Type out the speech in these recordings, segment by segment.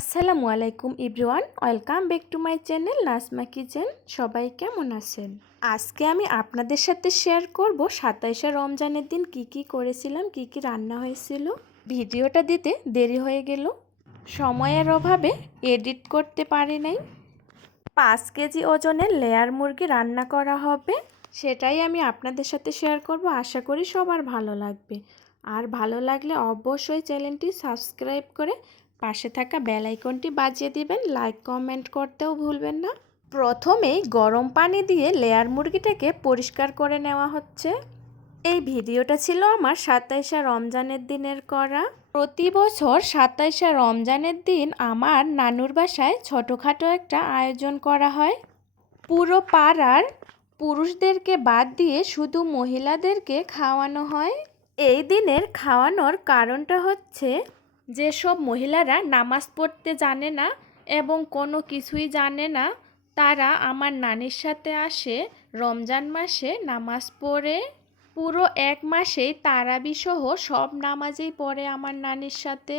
আসসালামু আলাইকুম everyone welcome back to my channel Nasma kitchen. সবাই কেমন আছেন? আজকে আমি আপনাদের সাথে শেয়ার করব সাতাইশে রমজানের দিন কি কি করেছিলাম, কি কি রান্না হয়েছিল। ভিডিওটা দিতে দেরি হয়ে গেল। সময়ের অভাবে এডিট করতে পারি নাই। পাঁচ কেজি ওজনের লেয়ার মুরগি রান্না করা হবে, সেটাই আমি আপনাদের সাথে শেয়ার করব। আশা করি সবার ভালো লাগবে। আর ভালো লাগলে অবশ্যই চ্যানেলটি সাবস্ক্রাইব করে পাশে থাকা বেল আইকনটি বাজিয়ে দিবেন। লাইক কমেন্ট করতেও ভুলবেন না। প্রথমেই গরম পানি দিয়ে লেয়ার মুরগিটাকে পরিষ্কার করে নেওয়া হচ্ছে। এই ভিডিওটা ছিল আমার সাতাইশা রমজানের দিনের করা। প্রতি বছর সাতাইশা রমজানের দিন আমার নানুর বাসায় ছোটোখাটো একটা আয়োজন করা হয়। পুরো পাড়ার পুরুষদেরকে বাদ দিয়ে শুধু মহিলাদেরকে খাওয়ানো হয়। এই দিনের খাওয়ানোর কারণটা হচ্ছে যেসব মহিলারা নামাজ পড়তে জানে না এবং কোনো কিছুই জানে না, তারা আমার নানির সাথে আসে, রমজান মাসে নামাজ পড়ে। পুরো এক মাসেই তারাবি সহ সব নামাজেই পড়ে আমার নানির সাথে।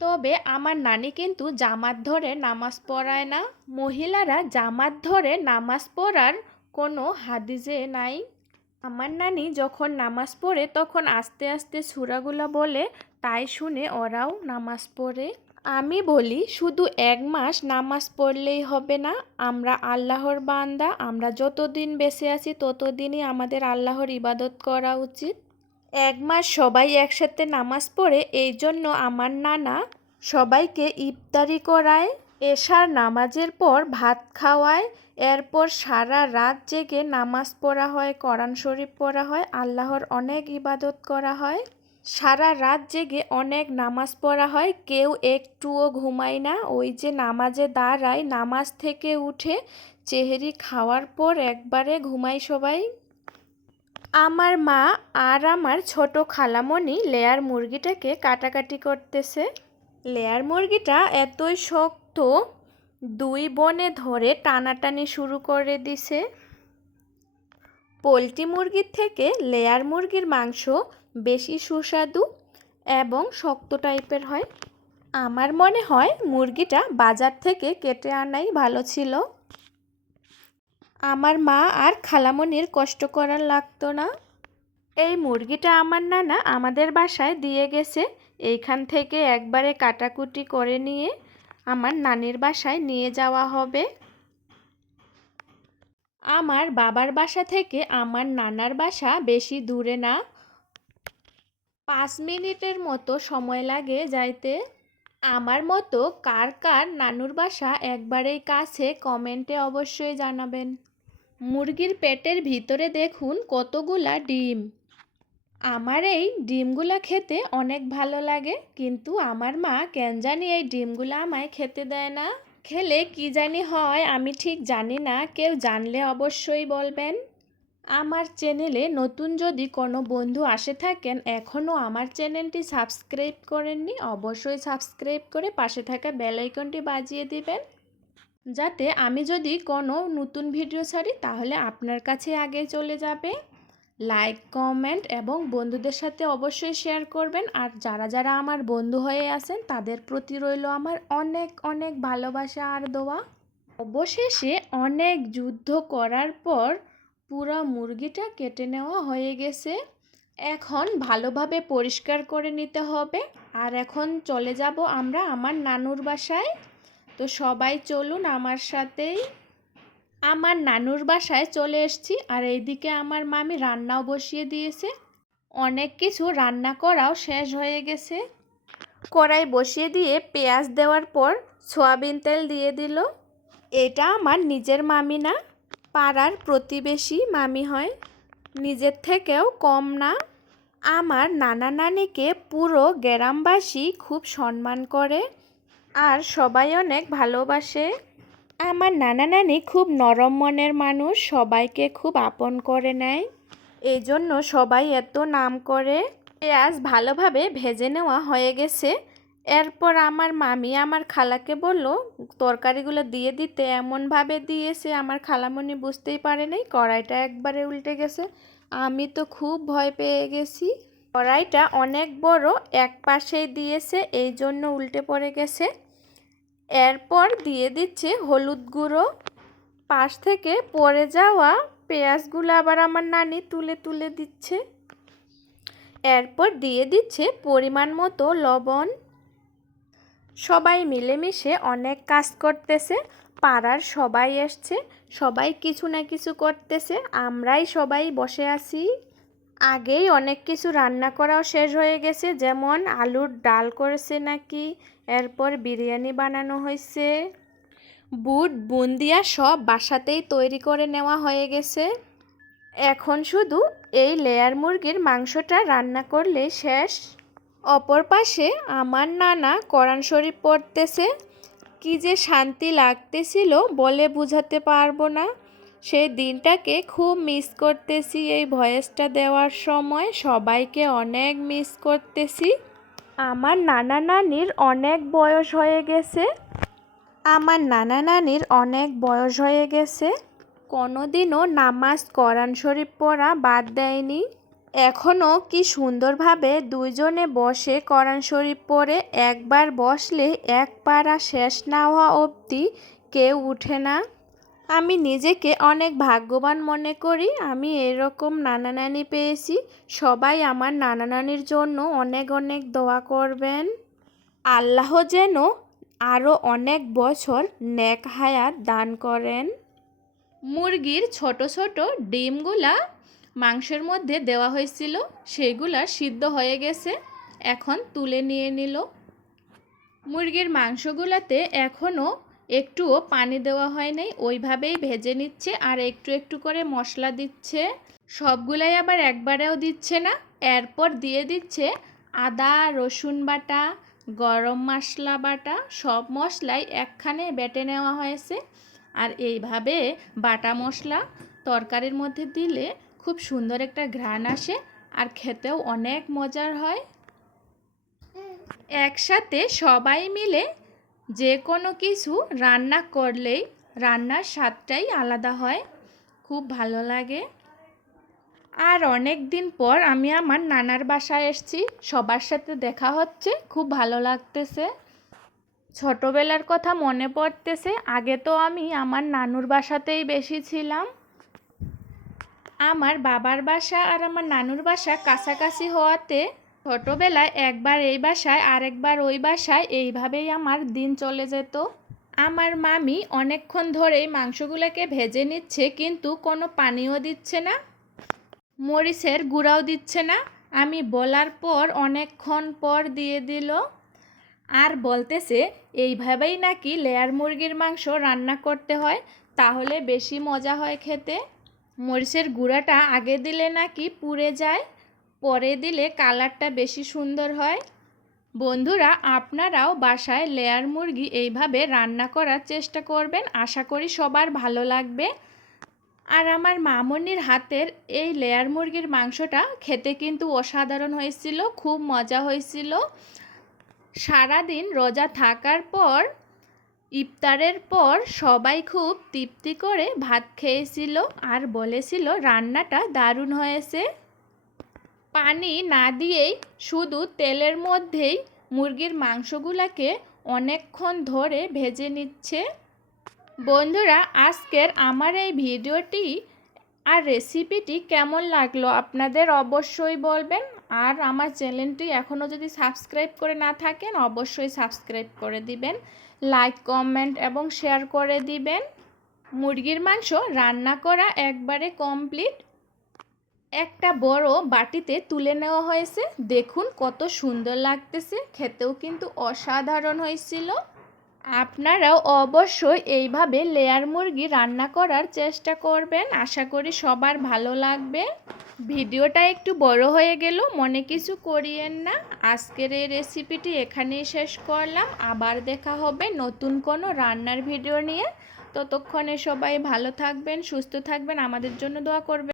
তবে আমার নানি কিন্তু জামাত ধরে নামাজ পড়ায় না। মহিলারা জামাত ধরে নামাজ পড়ার কোনো হাদিজে নাই। আমার নানি যখন নামাজ পড়ে, তখন আস্তে আস্তে সুরাগুলো বলে, তাই শুনে ওরাও নামাজ পড়ে। আমি বলি, শুধু এক মাস নামাজ পড়লেই হবে না, আমরা আল্লাহর বান্দা, আমরা যতদিন বেঁচে আছি ততদিনই আমাদের আল্লাহর ইবাদত করা উচিত। এক মাস সবাই একসাথে নামাজ পড়ে এই জন্য আমার নানা সবাইকে ইফতারি করায়। এশার নামাজের পর ভাত খাওয়ায়, এরপর সারা রাত জেগে নামাজ পড়া হয়, কোরআন শরীফ পড়া হয়, আল্লাহর অনেক ইবাদত করা হয়। সারা রাত জেগে অনেক নামাজ পড়া হয়, কেউ একটুও ঘুমায় না। ওই যে নামাজে দাঁড়ায়, নামাজ থেকে উঠে চেহারি খাওয়ার পর একবারে ঘুমাই সবাই। আমার মা আর আমার ছোট খালামণি লেয়ার মুরগিটাকে কাটাকাটি করতেছে। লেয়ার মুরগিটা এতই শক্ত দুই বনে ধরে টানাটানি শুরু করে দিছে। পোলট্রি মুরগির থেকে লেয়ার মুরগির মাংস বেশি সুস্বাদু এবং শক্ত টাইপের হয়। আমার মনে হয় মুরগিটা বাজার থেকে কেটে আনাই ভালো ছিল। আমার মা আর খালামনির কষ্ট করার লাগতো না। এই মুরগিটা আমার নানা আমাদের বাসায় দিয়ে গেছে। এইখান থেকে একবারে কাটাকুটি করে নিয়ে আমার নানির বাসায় নিয়ে যাওয়া হবে। আমার বাবার বাসা থেকে আমার নানার বাসা বেশি দূরে না। পাঁচ মিনিটের মতো সময় লাগে যাইতে। আমার মতো কার কার নানুর বাসা একবারেই কাছে কমেন্টে অবশ্যই জানাবেন। মুরগির পেটের ভিতরে দেখুন কতগুলা ডিম। আমার এই ডিমগুলা খেতে অনেক ভালো লাগে, কিন্তু আমার মা কেন জানি এই ডিমগুলো আমায় খেতে দেয় না। খেলে কি জানি হয়, আমি ঠিক জানি না, কেউ জানলে অবশ্যই বলবেন। আমার চ্যানেলে নতুন যদি কোনো বন্ধু আসে থাকেন এখনও আমার চ্যানেলটি সাবস্ক্রাইব করেননি, অবশ্যই সাবস্ক্রাইব করে পাশে থাকা বেল আইকনটি বাজিয়ে দিবেন। যাতে আমি যদি কোনো নতুন ভিডিও ছাড়ি, তাহলে আপনার কাছে আগে চলে যাবে। লাইক কমেন্ট এবং বন্ধুদের সাথে অবশ্যই শেয়ার করবেন। আর যারা যারা আমার বন্ধু হয়ে আছেন, তাদের প্রতি রইল আমার অনেক অনেক ভালোবাসা আর দোয়া। অবশেষে অনেক যুদ্ধ করার পর পুরো মুরগিটা কেটে নেওয়া হয়ে গেছে। এখন ভালোভাবে পরিষ্কার করে নিতে হবে। আর এখন চলে যাব আমরা আমার নানুর বাসায়। তো সবাই চলুন আমার সাথেই। আমার নানুর বাসায় চলে এসেছি আর এইদিকে আমার মামি রান্নাও বসিয়ে দিয়েছে। অনেক কিছু রান্না করাও শেষ হয়ে গেছে। কড়াই বসিয়ে দিয়ে পেঁয়াজ দেওয়ার পর সয়াবিন তেল দিয়ে দিল। এটা আমার নিজের মামি না, পাড়ার প্রতিবেশী মামি হয়। নিজের থেকেও কম না। আমার নানা নানিকে পুরো গ্রামবাসী খুব সম্মান করে আর সবাই অনেক ভালোবাসে। আমার নানা নানি খুব নরম মনের মানুষ, সবাইকে খুব আপন করে নেয়। এই জন্য সবাই এত নাম করে। পেঁয়াজ ভালোভাবে ভেজে নেওয়া হয়ে গেছে। এরপর আমার মামি আমার খালাকে বলল, তরকারিগুলো দিয়ে দিতে। এমনভাবে দিয়েছে, আমার খালামণি বুঝতেই পারে নাই, কড়াইটা একবারে উল্টে গেছে। আমি তো খুব ভয় পেয়ে গেছি। কড়াইটা অনেক বড় এক পাশেই দিয়েছে এই জন্য উল্টে পড়ে গেছে। এরপর দিয়ে দিচ্ছে হলুদ গুঁড়ো। পাশ থেকে পড়ে যাওয়া পেঁয়াজগুলো আবার আমার নানি তুলে তুলে দিচ্ছে। এরপর দিয়ে দিচ্ছে পরিমাণ মতো লবণ। সবাই মিলেমিশে অনেক কাজ করতেছে, পাড়ার সবাই এসছে, সবাই কিছু না কিছু করতেছে, আমরাই সবাই বসে আছি। আগেই অনেক কিছু রান্না করাও শেষ হয়ে গেছে। যেমন আলুর ডাল করেছে নাকি, এরপর বিরিয়ানি বানানো হয়েছে। বুট, বুন্দিয়া সব বাসাতেই তৈরি করে নেওয়া হয়ে গেছে। এখন শুধু এই লেয়ার মুরগির মাংসটা রান্না করলেই শেষ। অপর পাশে আমার নানা কোরআন শরীফ পড়তেছে। কি যে শান্তি লাগতেছিল বলে বুঝাতে পারব না। সেই দিনটাকে খুব মিস করতেছি এই ভয়েসটা দেওয়ার সময় সবাইকে অনেক মিস করতেছি। আমার নানা নানির অনেক বয়স হয়ে গেছে। আমার নানা নানির অনেক বয়স হয়ে গেছে। কোনোদিনও নামাজ কোরআন শরীফ পড়া বাদ দেয়নি। এখনও কি সুন্দরভাবে দুইজনে বসে কোরআন শরীফ পড়ে একবার বসলে এক পাড়া শেষ না হওয়া অবধি কেউ উঠে না। আমি নিজেকে অনেক ভাগ্যবান মনে করি। আমি এরকম নানা নানি পেয়েছি। সবাই আমার নানা নানির জন্য অনেক অনেক দোয়া করবেন। আল্লাহ যেন আরও অনেক বছর নেক হায়াত দান করেন। মুরগির ছোট ছোট ডিমগুলা মাংসের মধ্যে দেওয়া হয়েছিল। সেগুলা সিদ্ধ হয়ে গেছে। এখন তুলে নিয়ে নিল। মুরগির মাংসগুলাতে এখনও একটুও পানি দেওয়া হয় নাই, ওইভাবেই ভেজে নিচ্ছে আর একটু একটু করে মশলা দিচ্ছে। সবগুলাই আবার একবারেও দিচ্ছে না, এরপর দিয়ে দিচ্ছে আদা, রসুন বাটা, গরম মশলা বাটা, সব মশলাই একখানে বেটে নেওয়া হয়েছে। আর এইভাবে বাটা মশলা তরকারির মধ্যে দিলে খুব সুন্দর একটা ঘ্রাণ আসে আর খেতেও অনেক মজার হয়। একসাথে সবাই মিলে যে কোনো কিছু রান্না করলেই রান্নার স্বাদটাই আলাদা হয়। খুব ভালো লাগে। আর অনেক দিন পর আমি আমার নানার বাসায় এসেছি। সবার সাথে দেখা হচ্ছে। খুব ভালো লাগতেছে। ছোটোবেলার কথা মনে পড়তেছে। আগে তো আমি আমার নানুর বাসাতেই বেশি ছিলাম। আমার বাবার বাসা আর আমার নানুর বাসা কাছাকাছি হওয়াতে ছোটোবেলায় একবার এই বাসায়, আরেকবার ওই বাসায়, এইভাবেই আমার দিন চলে যেত। আমার মামি অনেকক্ষণ ধরেই মাংসগুলোকে ভেজে নিচ্ছে, কিন্তু কোনো পানিও দিচ্ছে না, মরিচের গুঁড়াও দিচ্ছে না। আমি বলার পর অনেকক্ষণ পর দিয়ে দিল। আর বলতেছে, এইভাবেই নাকি লেয়ার মুরগির মাংস রান্না করতে হয়, তাহলে বেশি মজা হয় খেতে। মরিচের গুঁড়াটা আগে দিলে নাকি পুড়ে যায়। পরে দিলে কালারটা বেশি সুন্দর হয়। বন্ধুরা, আপনারাও বাসায় লেয়ার মুরগি এইভাবে রান্না করার চেষ্টা করবেন। আশা করি সবার ভালো লাগবে। আর আমার মামনির হাতের এই লেয়ার মুরগির মাংসটা খেতে কিন্তু অসাধারণ হয়েছিল, খুব মজা হয়েছিল। সারাদিন রোজা থাকার পর, ইফতারের পর সবাই খুব তৃপ্তি করে ভাত খেয়েছিল আর বলেছিল, রান্নাটা দারুণ হয়েছে। পানি না দিয়েই শুধু তেলের মধ্যেই মুরগির মাংসগুলোকে অনেকক্ষণ ধরে ভেজে নিচ্ছে। বন্ধুরা, আজকের আমার এই ভিডিওটি আর রেসিপিটি কেমন লাগল আপনাদের অবশ্যই বলবেন। আর আমার চ্যানেলটি এখনও যদি সাবস্ক্রাইব করে না থাকেন, অবশ্যই সাবস্ক্রাইব করে দিবেন, লাইক, কমেন্ট এবং শেয়ার করে দিবেন। মুরগির মাংস রান্না করা একবারে কমপ্লিট। একটা বড় বাটিতে তুলে নেওয়া হয়েছে। দেখুন কত সুন্দর লাগতেছে। খেতেও কিন্তু অসাধারণ হয়েছিল। আপনারাও অবশ্যই এইভাবে লেয়ার মুরগি রান্না করার চেষ্টা করবেন। আশা করি সবার ভালো লাগবে। ভিডিওটা একটু বড় হয়ে গেল, মনে কিছু করিয়েন না। আজকের এই রেসিপিটি এখানেই শেষ করলাম। আবার দেখা হবে নতুন কোনো রান্নার ভিডিও নিয়ে। ততক্ষণে সবাই ভালো থাকবেন, সুস্থ থাকবেন। আমাদের জন্য দোয়া করবেন।